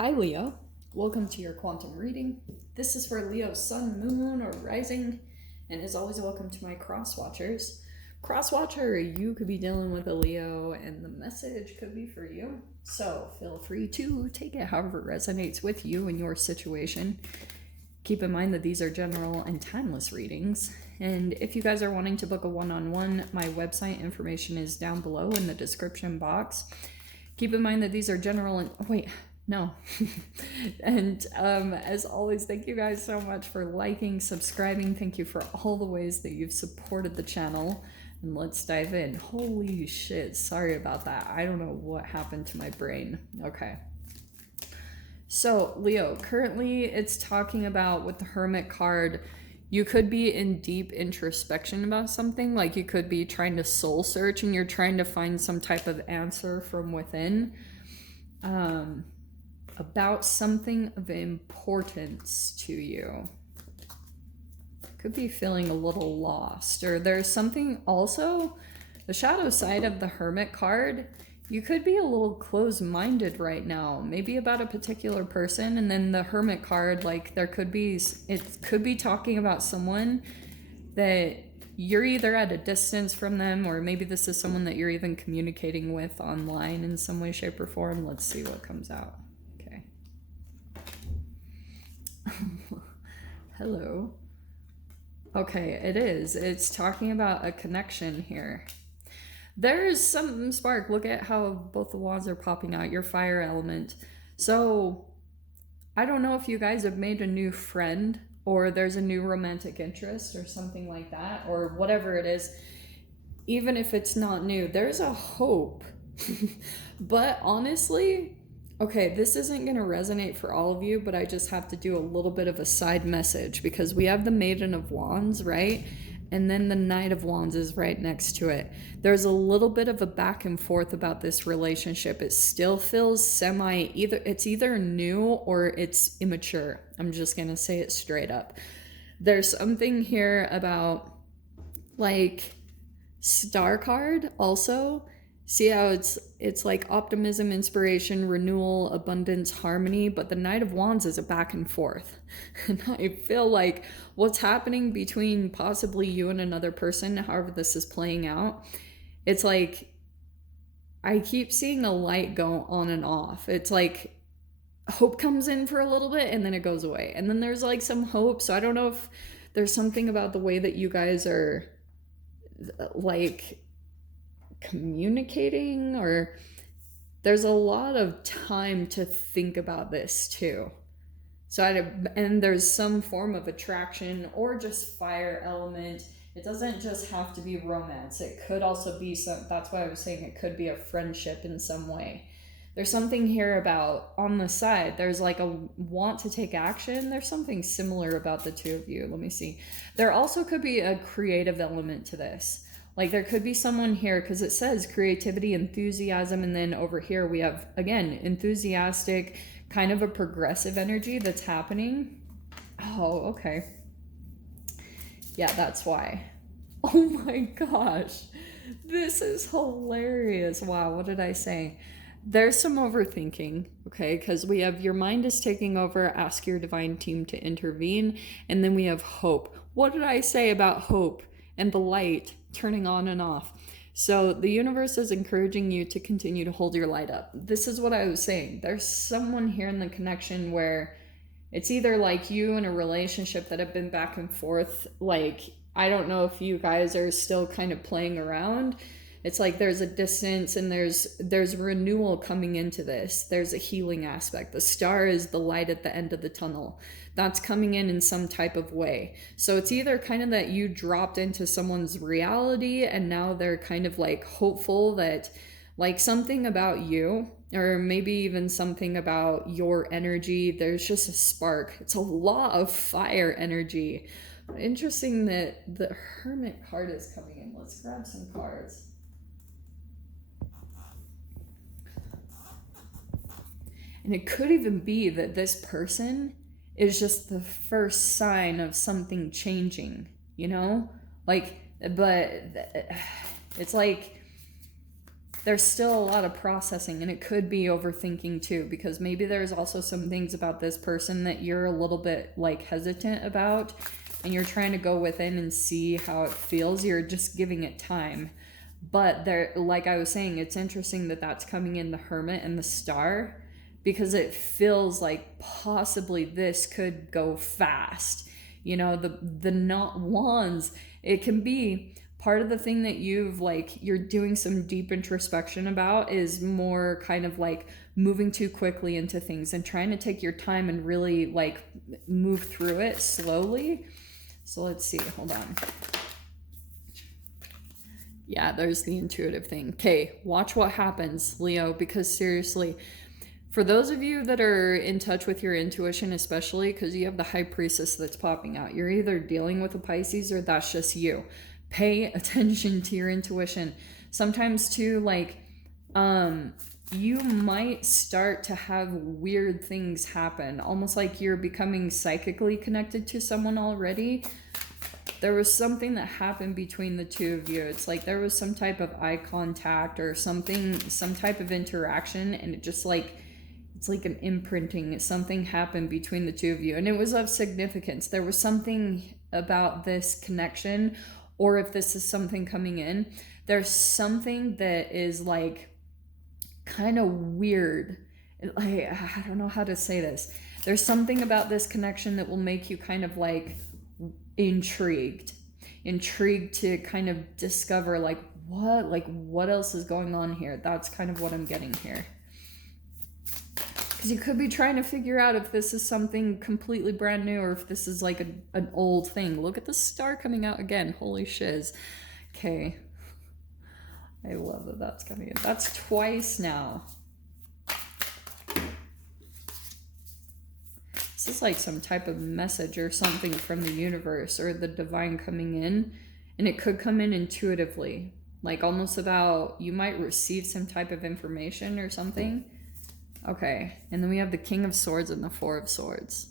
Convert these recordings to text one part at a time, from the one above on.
Hi Leo, welcome to your quantum reading. This is for Leo's sun, moon, or rising, and as always, welcome to my cross watchers. Cross watcher, you could be dealing with a Leo, and the message could be for you. So feel free to take it however resonates with you and your situation. Keep in mind that these are general and timeless readings. And if you guys are wanting to book a one-on-one, my website information is down below in the description box. Keep in mind that these are general and no. And as always, thank you guys so much for liking, subscribing. Thank you for all the ways that you've supported the channel. And let's dive in. Holy shit, sorry about that. I don't know what happened to my brain. Okay. So, Leo, currently it's talking about with the Hermit card, you could be in deep introspection about something. Like you could be trying to soul search and you're trying to find some type of answer from within. About something of importance to you. Could be feeling a little lost, or there's something also, the shadow side of the Hermit card, you could be a little closed-minded right now, maybe about a particular person, and then the Hermit card, like it could be talking about someone that you're either at a distance from them, or maybe this is someone that you're even communicating with online in some way, shape, or form. Let's see what comes out. Hello. Okay, it is. It's talking about a connection here. There's some spark. Look at how both the wands are popping out. Your fire element. So, I don't know if you guys have made a new friend or there's a new romantic interest or something like that, or whatever it is. Even if it's not new, there's a hope. But honestly, okay, this isn't going to resonate for all of you, but I just have to do a little bit of a side message because we have the Maiden of Wands, right? And then the Knight of Wands is right next to it. There's a little bit of a back and forth about this relationship. It still feels it's either new or it's immature. I'm just going to say it straight up. There's something here about like Star card also. See how it's like optimism, inspiration, renewal, abundance, harmony, but the Knight of Wands is a back and forth. And I feel like what's happening between possibly you and another person, however this is playing out, it's like I keep seeing a light go on and off. It's like hope comes in for a little bit and then it goes away. And then there's like some hope. So I don't know if there's something about the way that you guys are like communicating, or there's a lot of time to think about this too. So and there's some form of attraction or just fire element. It doesn't just have to be romance. It could also be that's why I was saying it could be a friendship in some way. There's something here about on the side, there's like a want to take action. There's something similar about the two of you. Let me see. There also could be a creative element to this. Like there could be someone here because it says creativity, enthusiasm, and then over here we have, again, enthusiastic, kind of a progressive energy that's happening. Oh, okay. Yeah, that's why. Oh my gosh. This is hilarious. Wow, what did I say? There's some overthinking, okay? Because we have your mind is taking over, ask your divine team to intervene, and then we have hope. What did I say about hope and the light turning on and off? So the universe is encouraging you to continue to hold your light up. This is what I was saying. There's someone here in the connection where it's either like you in a relationship that have been back and forth. Like, I don't know if you guys are still kind of playing around. It's like there's a distance and there's renewal coming into this. There's a healing aspect. The star is the light at the end of the tunnel. That's coming in some type of way. So it's either kind of that you dropped into someone's reality and now they're kind of like hopeful that like something about you, or maybe even something about your energy. There's just a spark. It's a lot of fire energy. Interesting that the Hermit card is coming in. Let's grab some cards. And it could even be that this person is just the first sign of something changing, you know? Like, but it's like there's still a lot of processing, and it could be overthinking too, because maybe there's also some things about this person that you're a little bit like hesitant about, and you're trying to go within and see how it feels. You're just giving it time. But there, like I was saying, it's interesting that that's coming in the Hermit and the Star, because it feels like possibly this could go fast. You know, the not wands, it can be part of the thing that you're doing some deep introspection about is more kind of like moving too quickly into things and trying to take your time and really like move through it slowly. So let's see, hold on. Yeah, there's the intuitive thing. Okay, watch what happens, Leo, because seriously, for those of you that are in touch with your intuition, especially because you have the High Priestess that's popping out, you're either dealing with a Pisces or that's just you. Pay attention to your intuition. Sometimes too, like, you might start to have weird things happen, almost like you're becoming psychically connected to someone already. There was something that happened between the two of you. It's like there was some type of eye contact or something, some type of interaction, and it just like, it's like an imprinting. Something happened between the two of you, and it was of significance. There was something about this connection, or if this is something coming in, there's something that is like kind of weird. I don't know how to say this. There's something about this connection that will make you kind of like intrigued to kind of discover like what else is going on here. That's kind of what I'm getting here. Because you could be trying to figure out if this is something completely brand new or if this is like an old thing. Look at the Star coming out again. Holy shiz. Okay. I love that that's coming in. That's twice now. This is like some type of message or something from the universe or the divine coming in. And it could come in intuitively. Like almost about, you might receive some type of information or something. Okay, and then we have the King of Swords and the Four of Swords.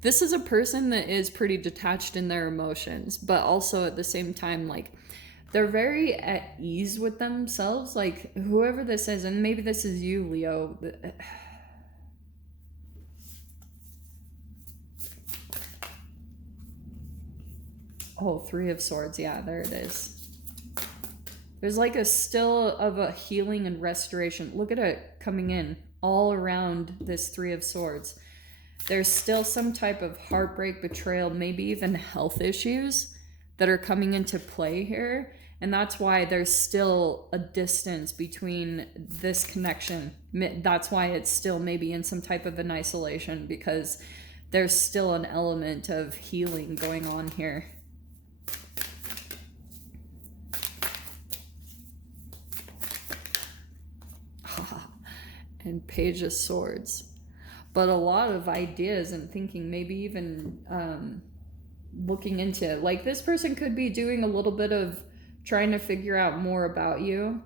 This is a person that is pretty detached in their emotions, but also at the same time, like, they're very at ease with themselves. Like, whoever this is, and maybe this is you, Leo. Oh, Three of Swords. Yeah, there it is. There's like a still of a healing and restoration. Look at it coming in all around this Three of Swords. There's still some type of heartbreak, betrayal, maybe even health issues that are coming into play here. And that's why there's still a distance between this connection. That's why it's still maybe in some type of an isolation, because there's still an element of healing going on here. And Page of Swords. But a lot of ideas and thinking, maybe even looking into it. Like, this person could be doing a little bit of trying to figure out more about you.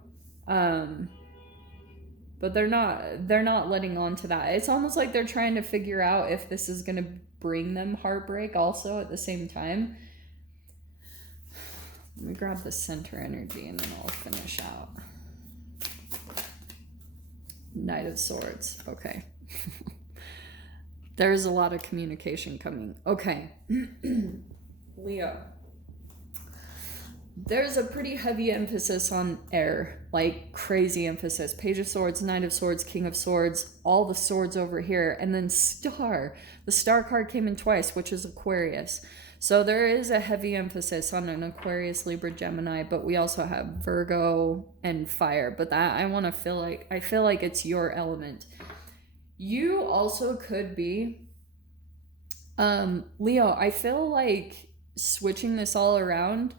But they're not letting on to that. It's almost like they're trying to figure out if this is going to bring them heartbreak also at the same time. Let me grab the center energy and then I'll finish out. Knight of Swords. Okay. There's a lot of communication coming. Okay. Leo. There's a pretty heavy emphasis on air. Like, crazy emphasis. Page of Swords, Knight of Swords, King of Swords, all the swords over here. And then Star. The Star card came in twice, which is Aquarius. So there is a heavy emphasis on an Aquarius, Libra, Gemini, but we also have Virgo and fire. But that I feel like it's your element. You also could be, Leo, I feel like switching this all around,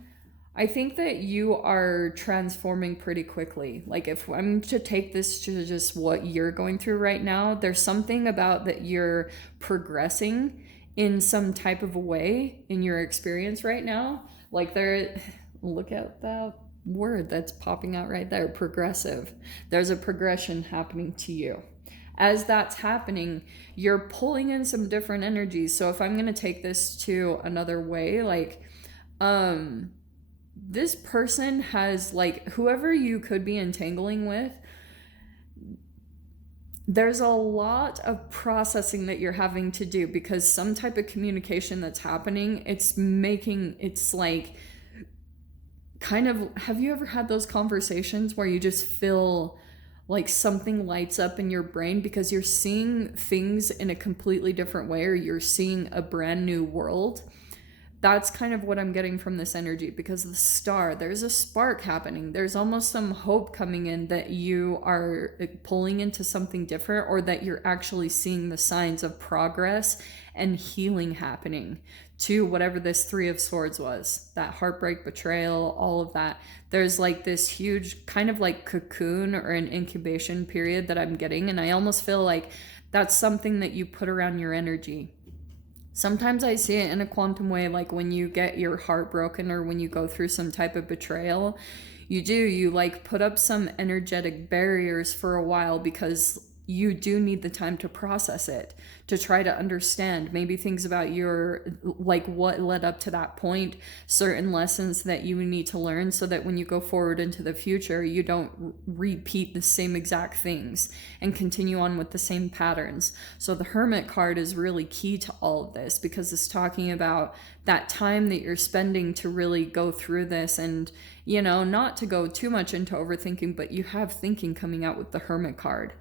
I think that you are transforming pretty quickly. Like, if I'm to take this to just what you're going through right now, there's something about that you're progressing in some type of a way in your experience right now. Like, look at that word that's popping out right there, progressive. There's a progression happening to you. As that's happening, you're pulling in some different energies. So if I'm going to take this to another way, like, this person has, like, whoever you could be entangling with, there's a lot of processing that you're having to do, because some type of communication that's happening, it's like kind of, have you ever had those conversations where you just feel like something lights up in your brain because you're seeing things in a completely different way, or you're seeing a brand new world? That's kind of what I'm getting from this energy, because the star, there's a spark happening. There's almost some hope coming in that you are pulling into something different, or that you're actually seeing the signs of progress and healing happening to whatever this Three of Swords was. That heartbreak, betrayal, all of that. There's like this huge kind of like cocoon or an incubation period that I'm getting, and I almost feel like that's something that you put around your energy. Sometimes I see it in a quantum way, like when you get your heart broken or when you go through some type of betrayal, you like put up some energetic barriers for a while, because you do need the time to process it, to try to understand maybe things about your, like what led up to that point, certain lessons that you need to learn, so that when you go forward into the future, you don't repeat the same exact things and continue on with the same patterns. So the Hermit card is really key to all of this, because it's talking about that time that you're spending to really go through this, and not to go too much into overthinking, but you have thinking coming out with the Hermit card.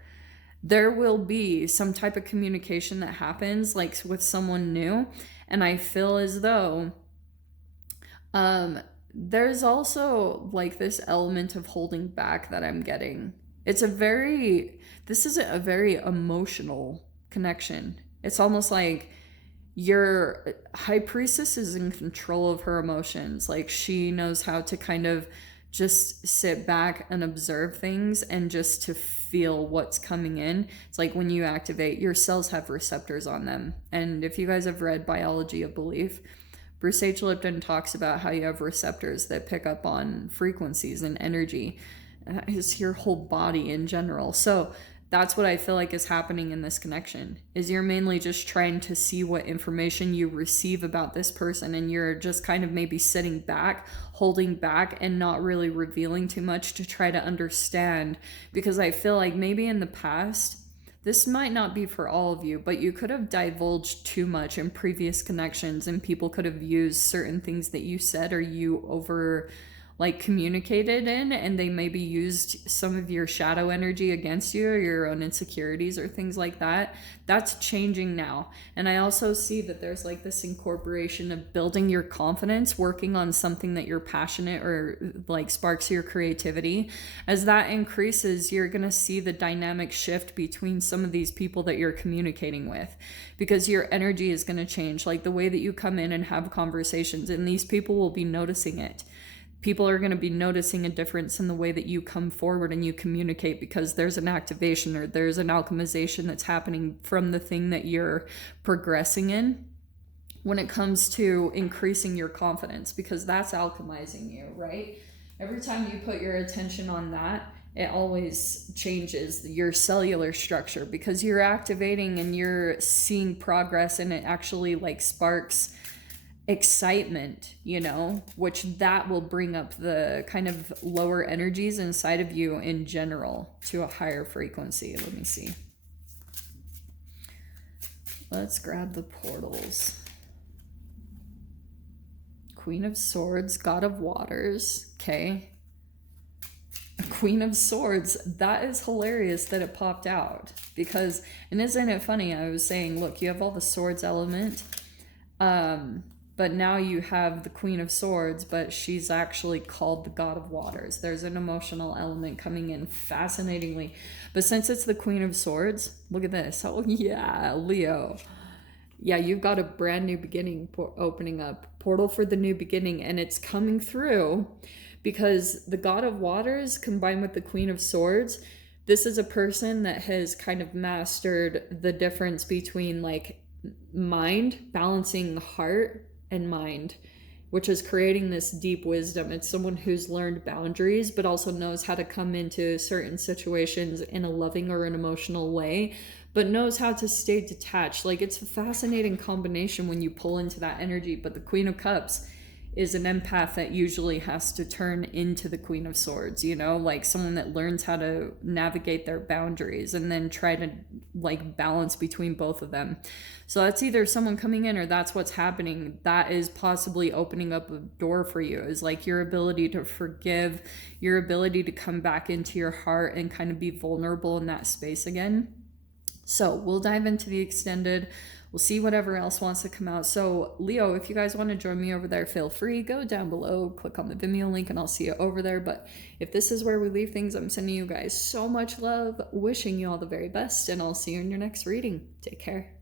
There will be some type of communication that happens, like with someone new, and I feel as though there's also like this element of holding back that I'm getting. This isn't a very emotional connection. It's almost like your high priestess is in control of her emotions. Like, she knows how to kind of just sit back and observe things, and just to feel what's coming in. It's like when you activate, your cells have receptors on them. And if you guys have read Biology of Belief, Bruce H. Lipton talks about how you have receptors that pick up on frequencies and energy. It's your whole body in general. So that's what I feel like is happening in this connection, is you're mainly just trying to see what information you receive about this person, and you're just kind of maybe sitting back, holding back, and not really revealing too much to try to understand. Because I feel like maybe in the past, this might not be for all of you, but you could have divulged too much in previous connections, and people could have used certain things that you said or you over communicated in, and they maybe used some of your shadow energy against you, or your own insecurities or things like that. That's changing now. And I also see that there's like this incorporation of building your confidence, working on something that you're passionate or like sparks your creativity. As that increases, you're going to see the dynamic shift between some of these people that you're communicating with, because your energy is going to change, like the way that you come in and have conversations, and these people will be noticing it. People are going to be noticing a difference in the way that you come forward and you communicate, because there's an activation or there's an alchemization that's happening from the thing that you're progressing in when it comes to increasing your confidence, because that's alchemizing you, right? Every time you put your attention on that, it always changes your cellular structure, because you're activating and you're seeing progress, and it actually like sparks excitement, which that will bring up the kind of lower energies inside of you in general to a higher frequency. Let me see. Let's grab the portals. Queen of Swords, God of Waters. Okay. Queen of Swords. That is hilarious that it popped out, because, and isn't it funny? I was saying, look, you have all the swords element. But now you have the Queen of Swords, but she's actually called the God of Waters. There's an emotional element coming in fascinatingly. But since it's the Queen of Swords, look at this. Oh, yeah, Leo. Yeah, you've got a brand new beginning opening up. Portal for the new beginning, and it's coming through because the God of Waters combined with the Queen of Swords, this is a person that has kind of mastered the difference between like mind, balancing heart and mind, which is creating this deep wisdom. It's someone who's learned boundaries, but also knows how to come into certain situations in a loving or an emotional way, but knows how to stay detached. Like, it's a fascinating combination when you pull into that energy. But the Queen of Cups is an empath that usually has to turn into the Queen of Swords, you know, like someone that learns how to navigate their boundaries and then try to like balance between both of them. So that's either someone coming in or that's what's happening. That is possibly opening up a door for you, is like your ability to forgive, your ability to come back into your heart and kind of be vulnerable in that space again. So we'll dive into the extended. We'll see whatever else wants to come out. So Leo, if you guys want to join me over there, feel free. Go down below, click on the Vimeo link, and I'll see you over there. But if this is where we leave things, I'm sending you guys so much love, wishing you all the very best, and I'll see you in your next reading. Take care.